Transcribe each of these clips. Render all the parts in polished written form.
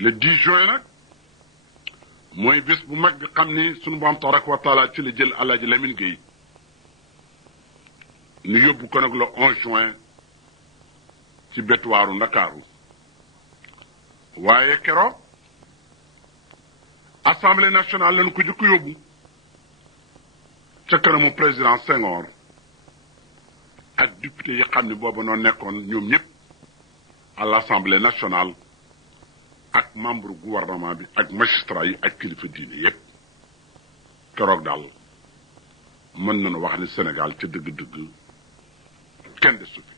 le 10 juin nag mooy bés bu mag bi xam ni sunu borom tabaraka wa taala ci la jël Alaaji Lamine Gueye ñu yóbbu ko nag le 11 juin ci bétuwaaru Ndakaaru waaye keroog assemblée nationale lañu ko jëkk yóbbu ca kanamu président Senghor ak député yi xam ni booba noo nekkoon ñoom ñëpp à l'assemblée nationale ak membre gouvernement bi ak magistrat yi ak kilifa diine yépp keroog daal mën nañu wax ni Sénégal ca dëgg-dëgg kenn de su fi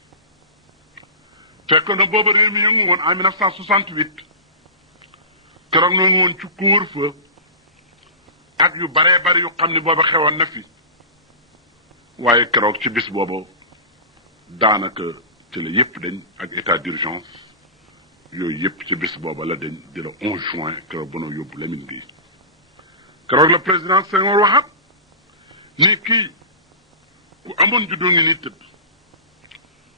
fekk na booba réew mi yëngu woon en 1968 keroog noonu woon ci couvre-feu ak yu baree bari yu xam ni booba xewoon na fi waaye keroog ci bis booba daanaka ci la yépp dañ ak état d'urgence yooyu yépp ci bis booba la dañ di la 11 juin keroog ba noo yóbbu Lamine Gueye keroog la président Senghor waxat ni kii ku amoon juddoo ngi ni tëdd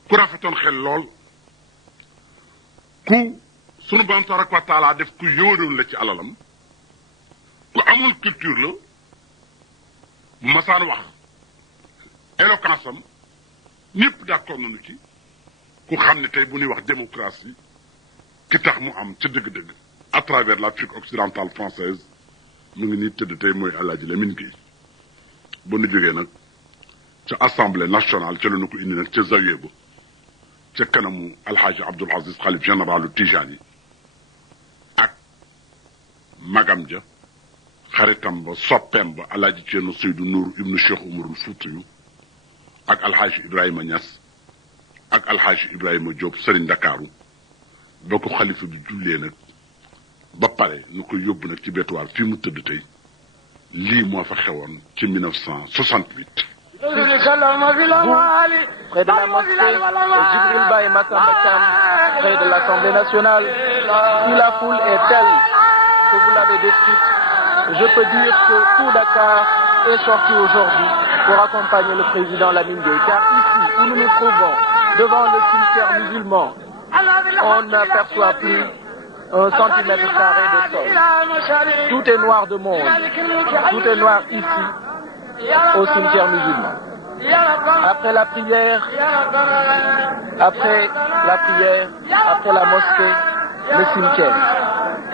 ku rafetoon xel lool ku sunu Boroom tabaraka wa taala def ku yóodoon la ci alalam ku amul culture la masaan wax éloquence am ñëpp d'accord nañu ci ku xam ne tey bu ñuy wax démocratie ki tax mu am ca dëgg-dëgg à travers l'Afrique occidentale française mu ngi nii tëdd tey mooy Alaaji Lamine Gueye ba nu jógee nag ca assemblée nationale ca la ñu ko indi nag ca zawiya ba ca kanamu alxaaji Abdoul Aziz xalif généralu Tijani ak magam ja xaritam ba soppeem ba alaaji Ceerno Seydou Nour ibnu Cheikh Umarul Fuutiyu ak alxaaji Ibrahima Niass ak alxaaji Ibrahima Diop Serigne Ndakaaru ba ko xalifa bi jullee nag ba pare nu ko yóbbu nag ci bétuwaar fii mu tëdd tey lii moo fa xewoon ci 1968 près de la mosquée Djibril Ba et Massamba Thiam, près de l'Assemblée nationale. Si la foule est telle que vous l'avez décrite, je peux dire que tout Dakar est sorti aujourd'hui pour accompagner le président Lamine Gueye. Car ici, où nous nous trouvons, devant le cimetière musulman, on n'aperçoit plus un centimètre carré de sol. Tout est noir de monde. Tout est noir ici, au cimetière musulman. Après la prière, après la mosquée, le cimetière.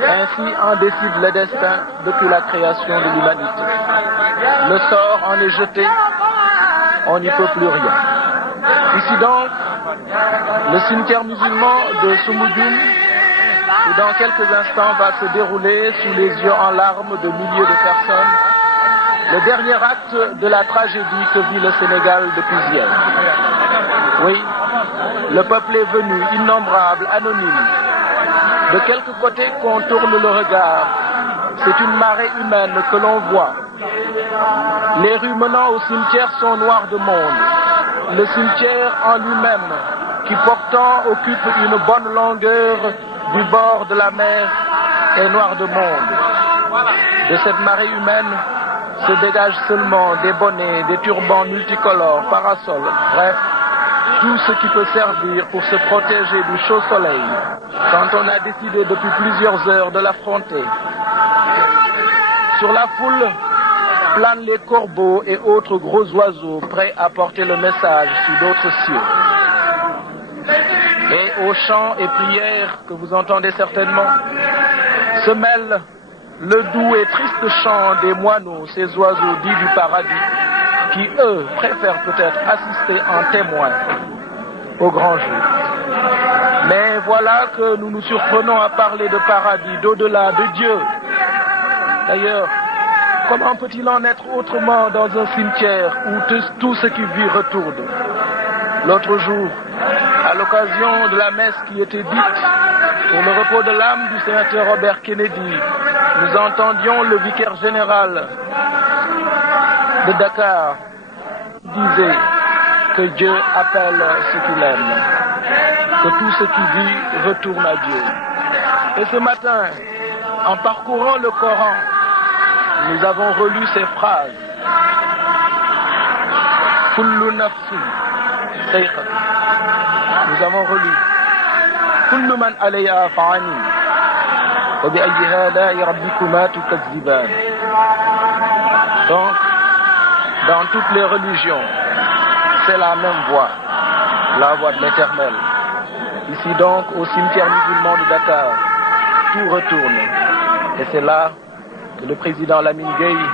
Ainsi en décide le destin depuis la création de l'humanité. Le sort en est jeté, on n'y peut plus rien. Ici donc, le cimetière musulman de Soumoudioune, où dans quelques instants va se dérouler sous les yeux en larmes de milliers de personnes, le dernier acte de la tragédie que vit le Sénégal depuis hier. Oui, le peuple est venu, innombrable, anonyme. De quelque côté qu'on tourne le regard, c'est une marée humaine que l'on voit. Les rues menant au cimetière sont noires de monde. Le cimetière en lui-même, qui pourtant occupe une bonne longueur du bord de la mer, est noir de monde. De cette marée humaine se dégagent seulement des bonnets, des turbans multicolores, parasols, bref, tout ce qui peut servir pour se protéger du chaud soleil quand on a décidé depuis plusieurs heures de l'affronter. Sur la foule planent les corbeaux et autres gros oiseaux prêts à porter le message sous d'autres cieux. Et aux chants et prières que vous entendez certainement se mêlent le doux et triste chant des moineaux, ces oiseaux dits du paradis, qui, eux, préfèrent peut-être assister en témoin au grand jour. Mais voilà que nous nous surprenons à parler de paradis, d'au-delà, de Dieu. D'ailleurs, comment peut-il en être autrement dans un cimetière où tout ce qui vit retourne? L'autre jour, à l'occasion de la messe qui était dite pour le repos de l'âme du sénateur Robert Kennedy, nous entendions le vicaire général de Dakar disait que Dieu appelle ce qu'il aime, que tout ce qui vit retourne à Dieu. Et ce matin, en parcourant le Coran, nous avons relu ces phrases. Kullu nafsin sayqat. Nous avons relu Kullu man alayha fa'ani فبأي آلاء ربكما تكذبان. Donc, dans toutes les religions, c'est la même voie, la voie de l'Éternel. Ici donc, au cimetière musulman de Dakar, tout retourne. Et c'est là que le président Lamine Gueye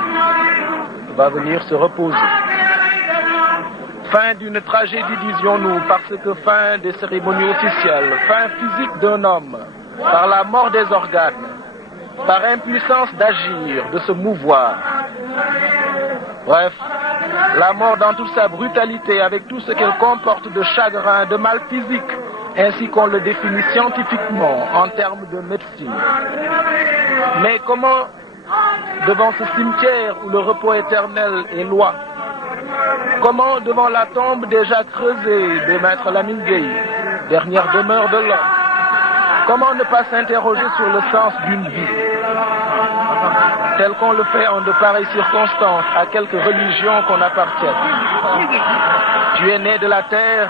va venir se reposer. Fin d'une tragédie, disions-nous, parce que fin des cérémonies officielles, fin physique d'un homme, par la mort des organes, par impuissance d'agir, de se mouvoir. Bref, la mort dans toute sa brutalité, avec tout ce qu'elle comporte de chagrin, de mal physique, ainsi qu'on le définit scientifiquement en termes de médecine. Mais comment, devant ce cimetière où le repos éternel est loi, comment devant la tombe déjà creusée de Maître Lamine Gueye, dernière demeure de l'homme, comment ne pas s'interroger sur le sens d'une vie, tel qu'on le fait en de pareilles circonstances à quelque religion qu'on appartienne. Tu es né de la terre,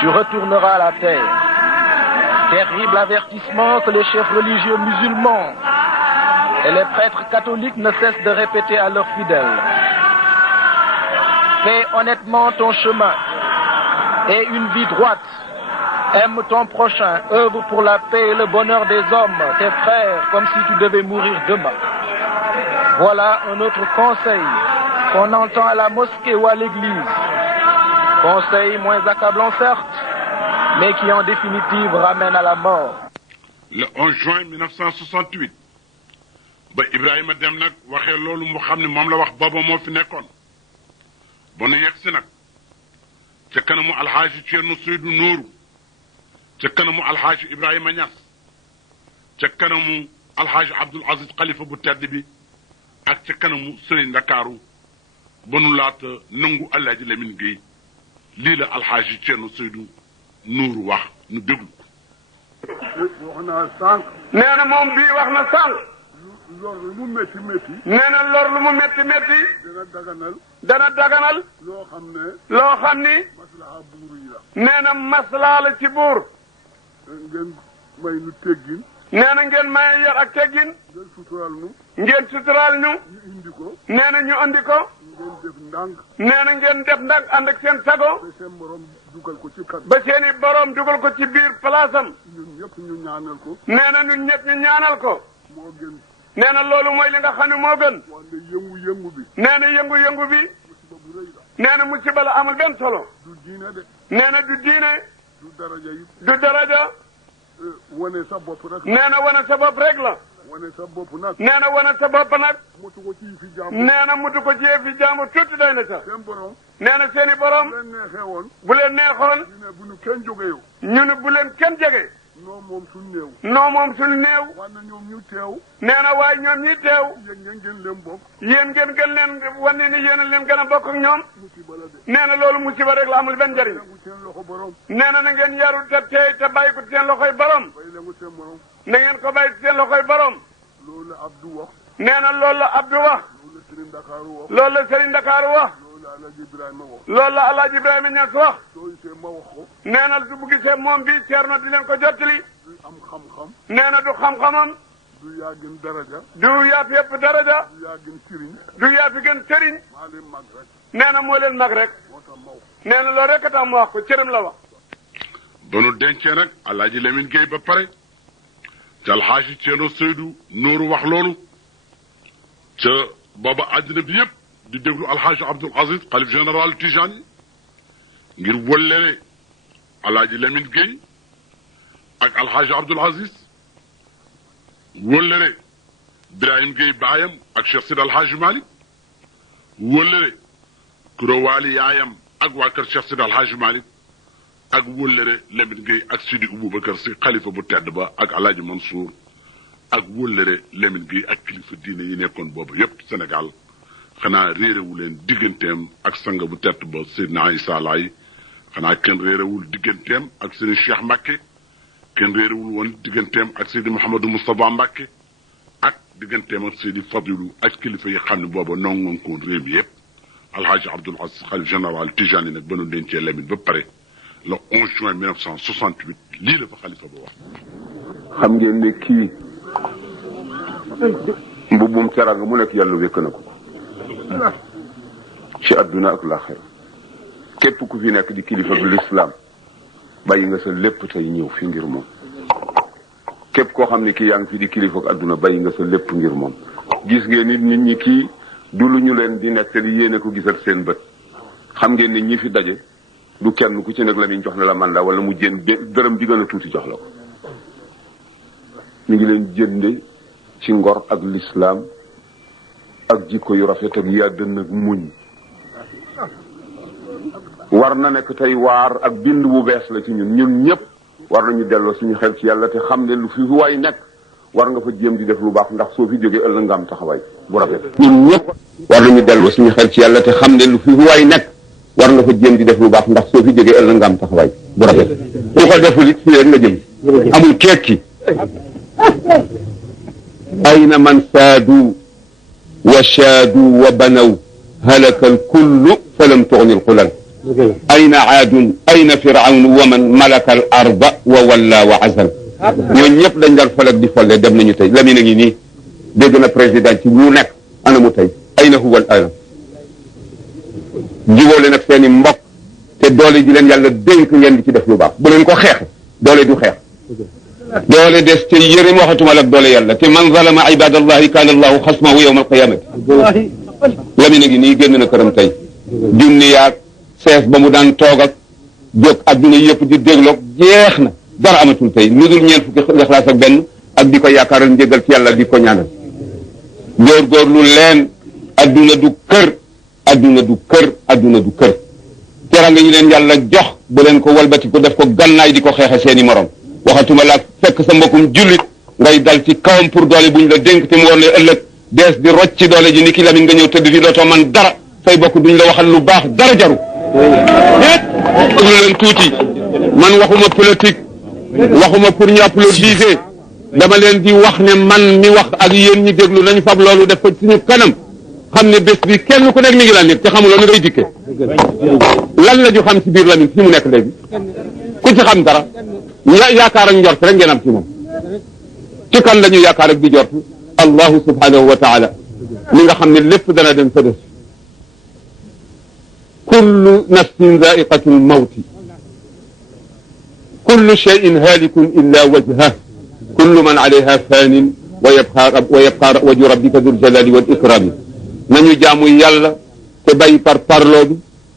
tu retourneras à la terre. Terrible avertissement que les chefs religieux musulmans et les prêtres catholiques ne cessent de répéter à leurs fidèles. Fais honnêtement ton chemin et une vie droite. Aime ton prochain, œuvre pour la paix et le bonheur des hommes, tes frères, comme si tu devais mourir demain. Voilà un autre conseil qu'on entend à la mosquée ou à l'église. Conseil moins accablant certes, mais qui en définitive ramène à la mort. Le 11 juin 1968 ba Ibrahima dem nag waxee loolu mu xam ne moom la wax booba moo fi nekkoon ba nu yegg si nag ca kanamu alxaaji Ceerno Seydou Nooru ca kanamu alxaaji Ibrahima Ñas ca kanamu alxaaji Abdul Aziz Xalifa bu tedd bi ak ca kanamu Sëriñ Ndakaaru ba nu laata nangu Alaaji Lamine Gueye lii la alxaaji Ceerno Seydou Nooru wax nu déglu ko. wax naa sànq. nee na moom bii wax na sànq. lor lu mu métti métti. nee na lor lu mu métti métti. dana daganal. loo xam ni. maslaha buur yi la. nee na maslaa la ci buur. ngeen may nu teggin. nee na ngeen may yar ak teggin. ngeen suturaal nu. ñu indi ko. nee na ñu andi ko. ngeen def ndànk. nee na ngeen def ndànk ànd ak seen sago. ba seen borom dugal ko ci kat. ba seeni borom dugal ko ci biir palaasam. ñun ñëpp ñu ñaanal ko. nee na ñun ñëpp ñu ñaanal ko. moo gën. nee na loolu mooy li nga xam ne moo gën. wante yëngu-yëngu bi. nee na yëngu-yëngu bi. musiba bu rëy la. nee na musiba la amul benn solo. du diine de. nee na du diine. du daraja yi. du daraja. wane sa bopp rek. nee na wane sa bopp rek la. wane sa bopp nag. nee na wane sa bopp nag. mutu ko ci fi jàmm. nee na mutu ko ci fi jàmm tuuti doy na sax. seen borom. nee na seeni borom. bu leen neexee woon. bu leen neexoon. ñu ne bu ñu kenn jógee. ñu ne bu leen kenn jege. noo moom suñu néew. noo moom suñu néew. wante ñoom ñu teew. nee na waaye ñoom ñi teew. yéen ngeen gën leen bokk. yéen ngeen gën leen wane ni yéen a leen gën a bokk ak ñoom. musiba la de. nee na loolu musiba rek la amul benn njëriñ. tegu seen loxo borom. nee na ngeen yaru te tey te bàyyi ko seen loxoy borom. bay leen seen morom. na ngeen ko bàyyi seen loxoy borom. loolu la Abdou wax. nee na loolu la Abdou wax. loolu la Serigne Dakar wax. loolu la Serigne Dakar wax. loolu la Alaaji Ibrahima wax. loolu la Alaaji Ibrahima Ñas wax. soo gisee ma wax ko. nee na du bu gisee moom bii Ceerno di leen ko jottali. du am xam-xam. nee na du xam-xamam. du yaa gën daraja. du yaatu yëpp daraja. du yaa gën sëriñ. du yaatu gën sëriñ. maa leen mag rek. nee na moo leen mag rek. moo tax ma wax. nee na loolu rek a tax mu wax ko cëram la wax. ba nu dencee nag Alaaji Lamine Gueye ba pare ca alxaaji Ceerno Seydou Nooru wax loolu ca booba àddina bi yëpp di déglu alxaaji Abdul Aziz xalif général Tijani ngir wëllere Alaaji Lamine Gueye ak alxaaji Abdul Aziz wëllëre Birahim Gueye baayam ak Cheikh Sidi Alxaaji Malick wëllëre Kurowaali yaayam ak waa kër Cheikh Sidi Alxaaji Malick ak wëllëre Lamine Gueye ak Sidi Aboubacar si xalifa bu tedd ba ak Alaaji Mansour ak wëllëre Lamine Gueye ak kilifa diine yi nekkoon boobu yépp Sénégal xanaa réerewu leen digganteem ak sang bu tedd ba Seydina Issa Laye xanaa kenn réerewul digganteem ak Serigne Cheikh Mbacké kenn réerewul woon digganteem ak Seydi Mouhamadou Moustapha Mbacké ak digganteem ak Seydi Fadilou ak kilifa yi xam ne booba nongoon koon réew mi yëpp alhaaji Abdoul Aziz xalif général Tijani nag ba nu dencee Lamine ba pare le 11 juin 1968 lii la fa xalifa ba wax. xam ngeen ne kii mbubbum teranga mu nekk yàlla wékk na ko ci àdduna ak laaxira képp ku fi nekk di kilifa bi lislaam bàyyi nga sa lépp tey ñëw fi ngir moom képp koo xam ne kii yaa ngi fi di kilifa ak àdduna bàyyi nga sa lépp ngir moom gis ngeen nit ñi kii du lu ñu leen di nekk di yéene ko gis ak seen bët xam ngeen ne ñi fi daje du kenn ku ci nekk la muy jox na la mandat wala mu jën dërëm di gën a tuuti jox la ko ñu ngi leen jënde ci ngor ak lislaam ak jikko yu rafet ak yàddën ak muñ war na nekk tey waar ak bind bu bees la ci ñun ñëpp war nañu delloo suñu xel ci yàlla te xam ne lu fi waay nekk war nga fa jéem di def lu baax ndax soo fi jógee ëllëg nga am taxawaay bu rafet ñun ñëpp war nañu delloo suñu xel ci yàlla te xam ne lu fi waay nekk war nga fa jéem di def lu baax ndax soo fi jógee ëllëg nga am taxawaay bu rafet bu ko deful it fii rek nga jëm amul kekki ayna man saadu wa shaadu wa banaw halaka alkullu falam tughni alqulal ayna aadun ayna firawnu wa man malaka al arda wa walla wa azal ñooñu ñëpp dañ daan fal ak di folle dem nañu tey Lamine a ngi nii dégg na président ci lu nekk ana mu tey ayna huwa al ana jubóole nag seen i mbokk te doole ji leen yàlla dénk ngeen di ci def lu baax bu leen ko xeex doole du xeex doole des te yërim waxatuma la ak doole yàlla te man zalama ibadallahi kaana allahu xasmahu yawma alqiyamati Lamine a ngi nii génn na këram tey junni yaag sees ba mu daan toog ak jóg adduna yëpp di dégloog jeex na dara amatul tey lu dul ñeent fukki Ixlaas ak benn ak di ko yaakaaral njëgal ci yàlla di ko ñaanal góorgóorlu leen adduna du kër adduna du kër adduna du kër teranga ñu leen yàlla jox bu leen ko walbati ko def ko gannaay di ko xeexe seeni morom waxatuma la fekk sa mbokkum jullit ngay dal ci kawam pour doole buñ la dénk te mu war ne ëllëg dees di rocc ci doole ji ni ki Lamine nga ñëw tëdd fi dootoo man dara say bokk duñ la waxal lu baax dara jaru déglu leen tuuti man waxuma politique waxuma pour ñu applaudiser dama leen di wax ne man mi wax ak yéen ñi déglu nañu fab loolu def ko suñu kanam xam ne bés bi kenn ku nekk mi ngi la nekk te xamuloo ni ngay dikkee lan la ñu xam ci biir Lamine fi mu nekk léegi ku ci xam dara yaakaar ak njort rek ngeen am ci moom ci kan la ñu yaakaar ak di jort allahu subhanahu wa taala mi nga xam ne lépp dana dem sa des kullu nafsin zaiqatu lmawti kullu cheyin halikun illa wajhah kullu man alayha fanin wa yabqa wajhu rabbika dul jalali wal ikrami nañu jaamu yàlla te bàyyi par parloo bi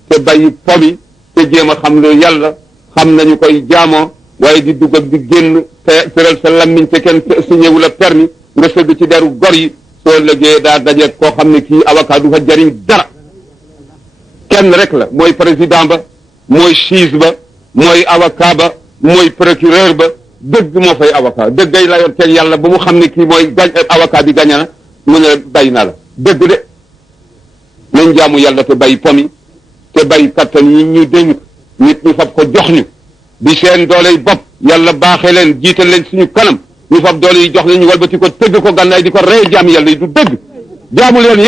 te bàyyi pomi te jéem a xam lu yàlla xam nañu koy jaamoo waaye di dugg ak di génn te tëral sa lammiñ te kenn signéwu la permis nga sëgg ci deru gor yi soo lëgee daa daje koo xam ne kii avocat du fa jariñ dara kenn rek la mooy président ba mooy juge ba mooy avocat ba mooy procureur ba dëgg moo fay avocat dëggay la yor teg yàlla ba mu xam ne kii mooy avocat bi gañe na mu ne bàyyi naa la dëgg de nañ jaamu yàlla te bàyyi pomi te bàyyi kattan yi ñu dénk nit ñu fab ko jox ñu bi seen doole yi bopp yàlla baaxee leen jiital leen suñu kanam ñu fab doole yi jox leen ñu walbati ko tëgg ko gànnaay di ko rey jaam yàlla yi du dëgg jaamu leen